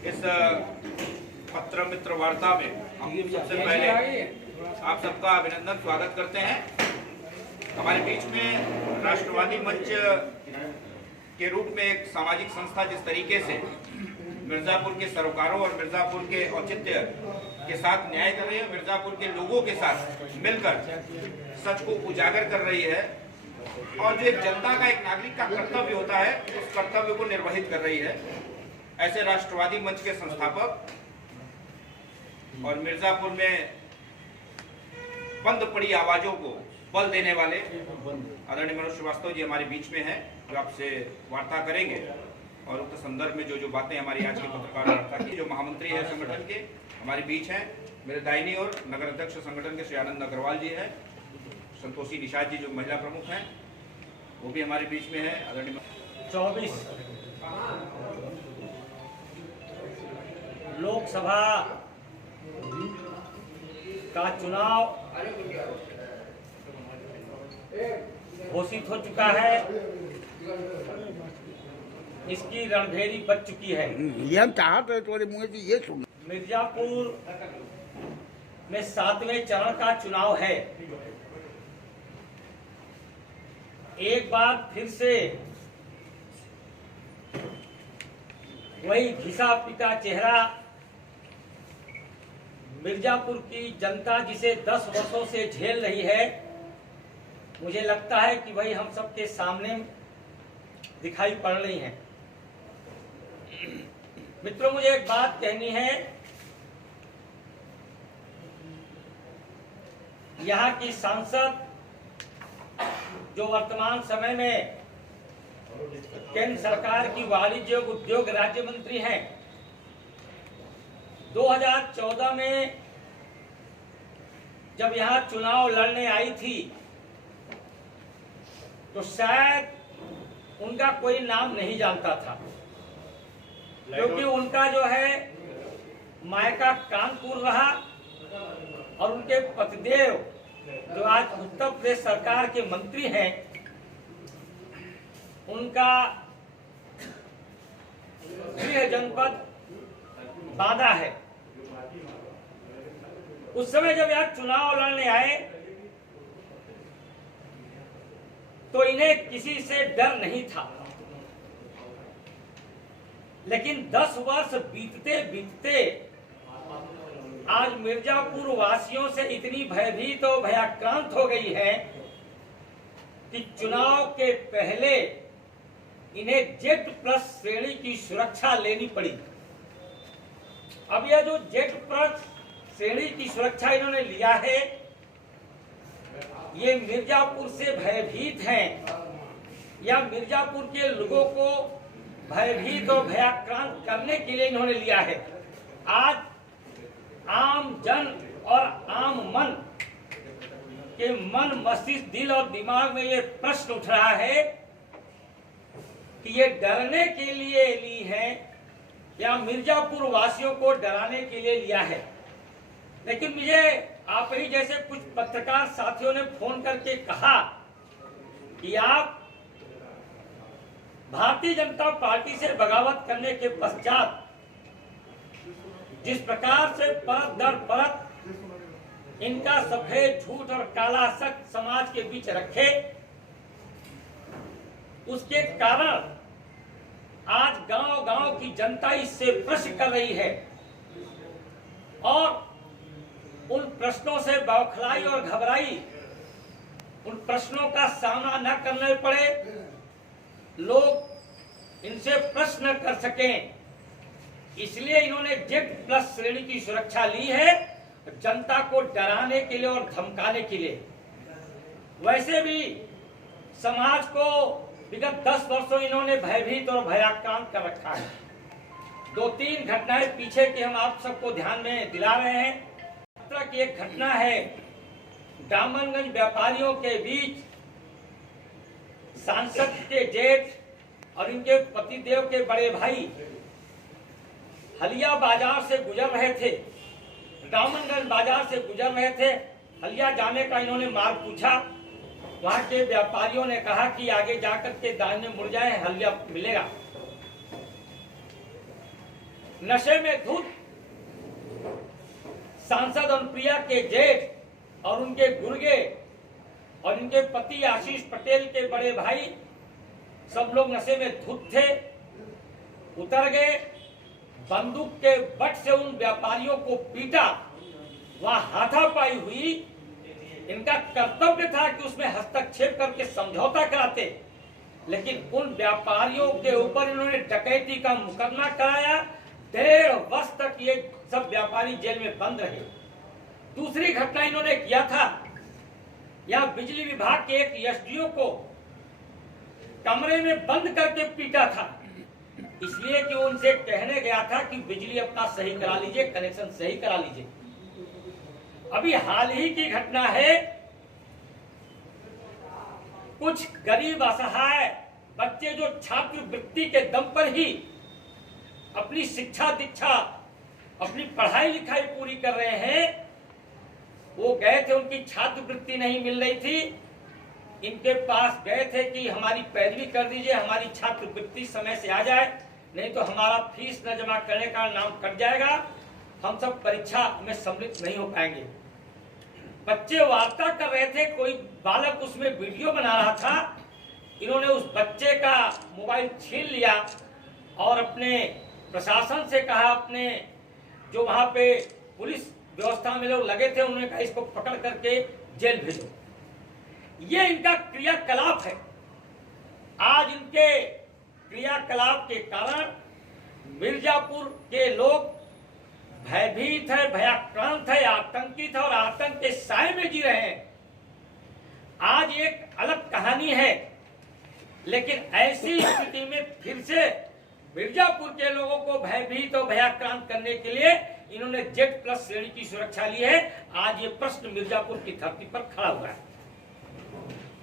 इस पत्र मित्र वार्ता में हम सबसे पहले आप सबका अभिनंदन स्वागत करते हैं। हमारे बीच में राष्ट्रवादी मंच के रूप में एक सामाजिक संस्था जिस तरीके से मिर्जापुर के सरोकारों और मिर्जापुर के औचित्य के साथ न्याय कर रही है, मिर्जापुर के लोगों के साथ मिलकर सच को उजागर कर रही है और जो एक जनता का, एक नागरिक का कर्तव्य होता है, उस कर्तव्य को निर्वहित कर रही है, ऐसे राष्ट्रवादी मंच के संस्थापक और मिर्जापुर में बंद पड़ी आवाजों को बल देने वाले आदरणीय मनोज श्रीवास्तव जी हमारे बीच में हैं, जो आपसे वार्ता करेंगे और उक्त संदर्भ में जो बातें हमारी आज की पत्रकार वार्ता की, जो महामंत्री है संगठन के हमारे बीच हैं, मेरे दाहिनी ओर नगर अध्यक्ष संगठन के श्री आनंद अग्रवाल जी हैं, संतोषी निषाद जी जो महिला प्रमुख हैं वो भी हमारे बीच में है। आदरणीय 24 लोकसभा का चुनाव घोषित हो चुका है, इसकी रणभेरी बच चुकी है। ये सुन मिर्जापुर में 7वें चरण का चुनाव है। एक बार फिर से वही घिसा पिटा चेहरा मिर्जापुर की जनता जिसे 10 वर्षों से झेल रही है, मुझे लगता है कि वही हम सबके सामने दिखाई पड़ रही है। मित्रों, मुझे एक बात कहनी है, यहाँ की सांसद जो वर्तमान समय में केंद्र सरकार की वाणिज्य उद्योग राज्य मंत्री हैं, 2014 में जब यहाँ चुनाव लड़ने आई थी तो शायद उनका कोई नाम नहीं जानता था, क्योंकि उनका जो है मायका कानपुर रहा और उनके पतिदेव जो आज उत्तर प्रदेश सरकार के मंत्री हैं, उनका गृह जनपद बांदा है। उस समय जब यहाँ चुनाव लड़ने आए तो इन्हें किसी से डर नहीं था, लेकिन 10 वर्ष बीतते बीतते आज मिर्जापुर वासियों से इतनी भयभीत और भयाक्रांत हो गई है कि चुनाव के पहले इन्हें Z+ श्रेणी की सुरक्षा लेनी पड़ी। अब यह जो Z+ श्रेणी की सुरक्षा इन्होंने लिया है, ये मिर्जापुर से भयभीत हैं या मिर्जापुर के लोगों को भयभीत और भयाक्रांत करने के लिए इन्होंने लिया है। आज आम जन और आम मन के मन, मस्तिष्क, दिल और दिमाग में ये प्रश्न उठ रहा है कि ये डरने के लिए ली है या मिर्जापुर वासियों को डराने के लिए लिया है। लेकिन मुझे आप ही जैसे कुछ पत्रकार साथियों ने फोन करके कहा कि आप भारतीय जनता पार्टी से बगावत करने के पश्चात जिस प्रकार से परत दर परत इनका सफेद झूठ और काला सच समाज के बीच रखे, उसके कारण आज गांव-गांव की जनता इससे प्रश्न कर रही है और उन प्रश्नों से बौखलाई और घबराई, उन प्रश्नों का सामना न करने पड़े, लोग इनसे प्रश्न कर सकें, इसलिए इन्होंने Z+ श्रेणी की सुरक्षा ली है, जनता को डराने के लिए और धमकाने के लिए। वैसे भी समाज को विगत 10 वर्षों इन्होंने भयभीत और भयाक्रांत कर रखा है। 2-3 घटनाएं पीछे की हम आप सबको ध्यान में दिला रहे हैं। की एक घटना है, डामनगंज व्यापारियों के बीच सांसद के जेठ और इनके पतिदेव के बड़े भाई हलिया बाजार से गुजर रहे थे, डामनगंज बाजार से गुजर रहे थे। हलिया जाने का इन्होंने मार्ग पूछा, वहां के व्यापारियों ने कहा कि आगे जाकर के दाहिने मुड़ जाए, हलिया मिलेगा। नशे में धुत सांसद अनुप्रिया के जेठ और उनके गुर्गे और इनके पति आशीष पटेल के बड़े भाई सब लोग नशे में धुत थे, उतर गए, बंदूक के बट से उन व्यापारियों को पीटा, वहां हाथापाई हुई। इनका कर्तव्य था कि उसमें हस्तक्षेप करके समझौता कराते, लेकिन उन व्यापारियों के ऊपर इन्होंने डकैती का मुकदमा कराया। 1.5 वर्ष तक ये सब व्यापारी जेल में बंद रहे। दूसरी घटना इन्होंने किया था, यहाँ बिजली विभाग के एक एसडीओ को कमरे में बंद करके पीटा था, इसलिए कि उनसे कहने गया था कि बिजली अपना सही करा लीजिए, कनेक्शन सही करा लीजिए। अभी हाल ही की घटना है, कुछ गरीब असहाय बच्चे जो छात्रवृत्ति के दम पर ही अपनी शिक्षा दीक्षा, अपनी पढ़ाई लिखाई पूरी कर रहे हैं, वो गए थे, उनकी छात्रवृत्ति नहीं मिल रही थी, इनके पास गए थे कि हमारी पैरवी कर दीजिए, हमारी छात्रवृत्ति समय से आ जाए, नहीं तो हमारा फीस न जमा करने का नाम कट जाएगा, हम सब परीक्षा में सम्मिलित नहीं हो पाएंगे। बच्चे वार्ता कर रहे थे, कोई बालक उसमें वीडियो बना रहा था, इन्होंने उस बच्चे का मोबाइल छीन लिया और अपने प्रशासन से कहा, अपने जो वहां पे पुलिस व्यवस्था में लोग लगे थे, उन्होंने कहा इसको पकड़ करके जेल भेजो। ये इनका क्रियाकलाप है। आज इनके क्रियाकलाप के कारण मिर्जापुर के लोग भयभीत है, भयाक्रांत है, आतंकित है और आतंक के साए में जी रहे हैं। आज एक अलग कहानी है, लेकिन ऐसी स्थिति में फिर से मिर्जापुर के लोगों को भयभीत और भयाक्रांत करने के लिए इन्होंने Z+ श्रेणी की सुरक्षा ली है। आज ये प्रश्न मिर्जापुर की धरती पर खड़ा हुआ है।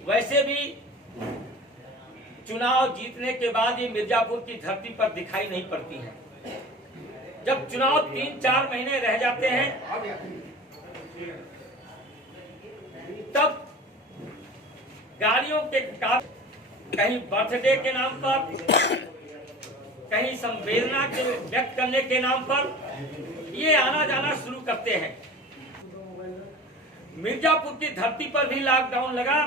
वैसे भी चुनाव जीतने के बाद ये मिर्जापुर की धरती पर दिखाई नहीं पड़ती है। जब चुनाव 3-4 महीने रह जाते हैं, तब गाड़ियों के कहीं बर्थडे के नाम पर, कहीं संवेदना के व्यक्त करने के नाम पर ये आना जाना शुरू करते हैं। मिर्जापुर की धरती पर भी लॉकडाउन लगा।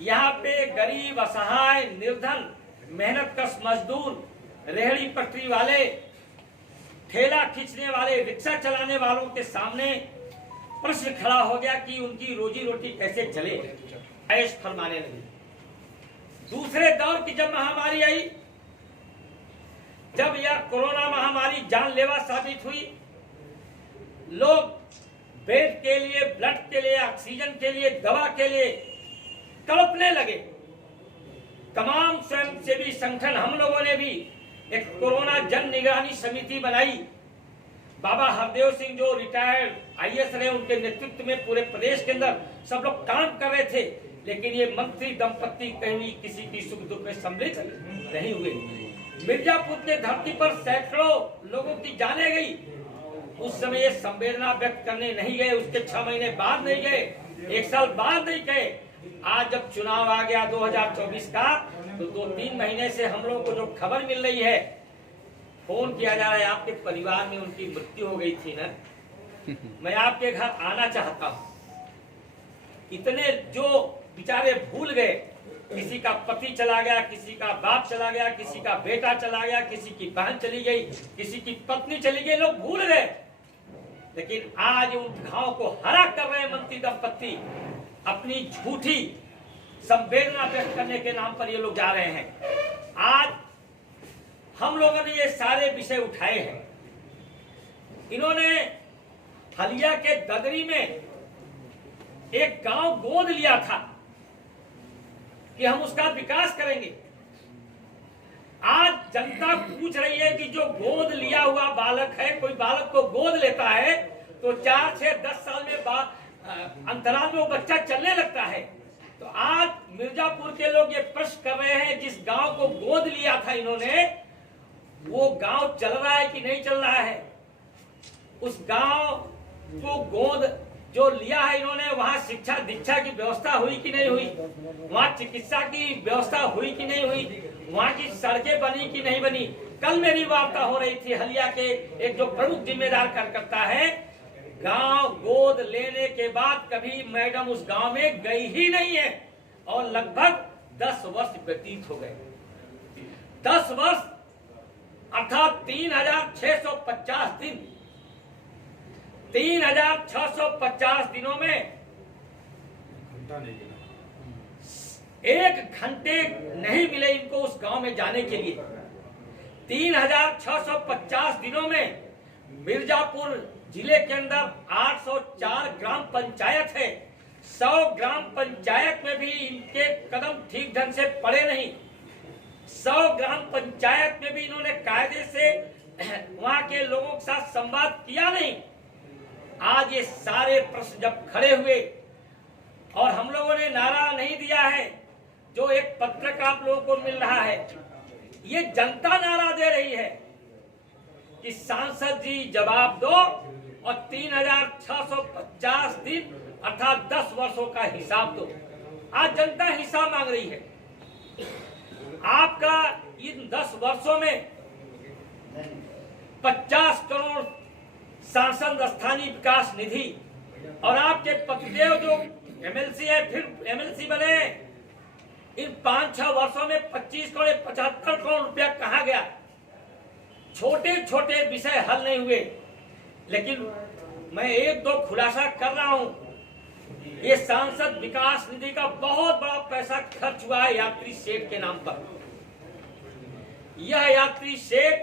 यहाँ पे गरीब, असहाय, निर्धन, मेहनतकश मजदूर, रेहड़ी पटरी वाले, ठेला खींचने वाले, रिक्शा चलाने वालों के सामने प्रश्न खड़ा हो गया कि उनकी रोजी रोटी कैसे चले, ऐश फरमाने लगे। दूसरे दौर की जब महामारी आई, जब यह कोरोना महामारी जानलेवा साबित हुई, लोग बेड के लिए, ब्लड के लिए, ऑक्सीजन के लिए, दवा के लिए तड़पने लगे। तमाम स्वयंसेवी संगठन, हम लोगों ने भी एक कोरोना जन निगरानी समिति बनाई। बाबा हरदेव सिंह जो रिटायर्ड IAS रहे, उनके नेतृत्व में पूरे प्रदेश के अंदर सब लोग काम कर रहे थे, लेकिन ये मंत्री दंपत्ति कहीं किसी की सुख दुख में सम्मिलित नहीं हुए। मिर्जापुर के धरती पर सैकड़ों लोगों की जाने गई। उस समय ये संवेदना व्यक्त करने नहीं गए, उसके 6 महीने बाद नहीं गए, 1 साल बाद नहीं गए। आज जब चुनाव आ गया 2024 का, तो 2-3 महीने से हम लोगों को जो खबर मिल रही है, फोन किया जा रहा है, आपके परिवार में उनकी मृत्यु हो गई थी ना, मैं आपके घर आना चाहता हूं। इतने जो बेचारे भूल गए, किसी का पति चला गया, किसी का बाप चला गया, किसी का बेटा चला गया, किसी की बहन चली गई, किसी की पत्नी चली गई, लोग भूल गए। लेकिन आज उन घाव को हरा कर रहे मंत्री दंपत्ति, अपनी झूठी संवेदना व्यक्त करने के नाम पर ये लोग जा रहे हैं। आज हम लोगों ने ये सारे विषय उठाए हैं। इन्होंने हलिया के ददरी में एक गांव गोद लिया था कि हम उसका विकास करेंगे। आज जनता पूछ रही है कि जो गोद लिया हुआ बालक है, कोई बालक को गोद लेता है तो 4 से 10 साल में अंतराल में वो बच्चा चलने लगता है। तो आज मिर्जापुर के लोग ये प्रश्न कर रहे हैं, जिस गांव को गोद लिया था इन्होंने, वो गांव चल रहा है कि नहीं चल रहा है? उस गांव को गोद जो लिया है इन्होंने, वहां शिक्षा दीक्षा की व्यवस्था हुई कि नहीं हुई? वहां चिकित्सा की व्यवस्था हुई कि नहीं हुई? वहां की सड़कें बनी कि नहीं बनी? कल मेरी वार्ता हो रही थी हलिया के एक जो प्रमुख जिम्मेदार कार्यकर्ता है, गांव गोद लेने के बाद कभी मैडम उस गांव में गई ही नहीं है और लगभग 10 वर्ष व्यतीत हो गए। 10 वर्ष अर्थात 3650 दिन, 3650 दिनों में 1 घंटे नहीं मिले इनको उस गांव में जाने के लिए। 3650 दिनों में मिर्जापुर जिले के अंदर 804 ग्राम पंचायत है। 100 ग्राम पंचायत में भी इनके कदम ठीक ढंग से पड़े नहीं। 100 ग्राम पंचायत में भी इन्होंने कायदे से वहां के लोगों के साथ संवाद किया नहीं। आज ये सारे प्रश्न जब खड़े हुए और हम लोगों ने नारा नहीं दिया है, जो एक पत्र का आप लोगों को मिल रहा है, ये जनता नारा दे रही है कि सांसद जी जवाब दो और 3650 दिन अर्थात 10 वर्षों का हिसाब दो। आज जनता हिसाब मांग रही है। आपका इन 10 वर्षों में 50 करोड़ सांसद स्थानीय विकास निधि और आपके पतिदेव जो एमएलसी है, फिर एमएलसी बने, इन 5-6 वर्षों में 25 करोड़ 75 करोड़ रुपया कहाँ गया? छोटे छोटे विषय हल नहीं हुए। लेकिन मैं 1-2 खुलासा कर रहा हूं। ये सांसद विकास निधि का बहुत बड़ा पैसा खर्च हुआ है यात्री शेड के नाम पर। यह यात्री शेड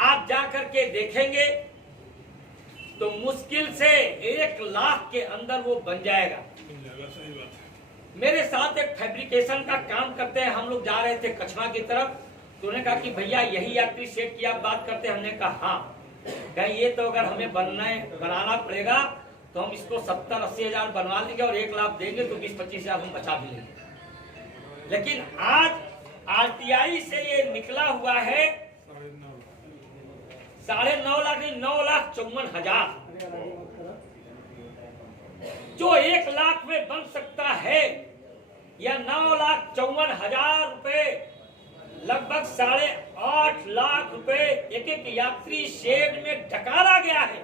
आप जाकर के देखेंगे तो मुश्किल से 1 लाख के अंदर वो बन जाएगा। मेरे साथ एक फैब्रिकेशन का काम करते हैं, हम लोग जा रहे थे कछवा की तरफ, तो उन्होंने कहा कि भैया यही यात्री शेड की आप बात करते हैं। हमने कहा हाँ। कहा ये तो अगर हमें बनाना पड़ेगा तो हम इसको 70-80 हजार बनवा लेंगे और 1 लाख देंगे तो 20-25 हजार हम बचा भी लेंगे। लेकिन आज आरटीआई से ये निकला हुआ है 9.5 लाख नहीं, 9,54,000, जो 1 लाख में बन सकता है। यह 9,54,000 रुपए, लगभग 8.5 लाख रुपए एक यात्री शेड में डकारा गया है।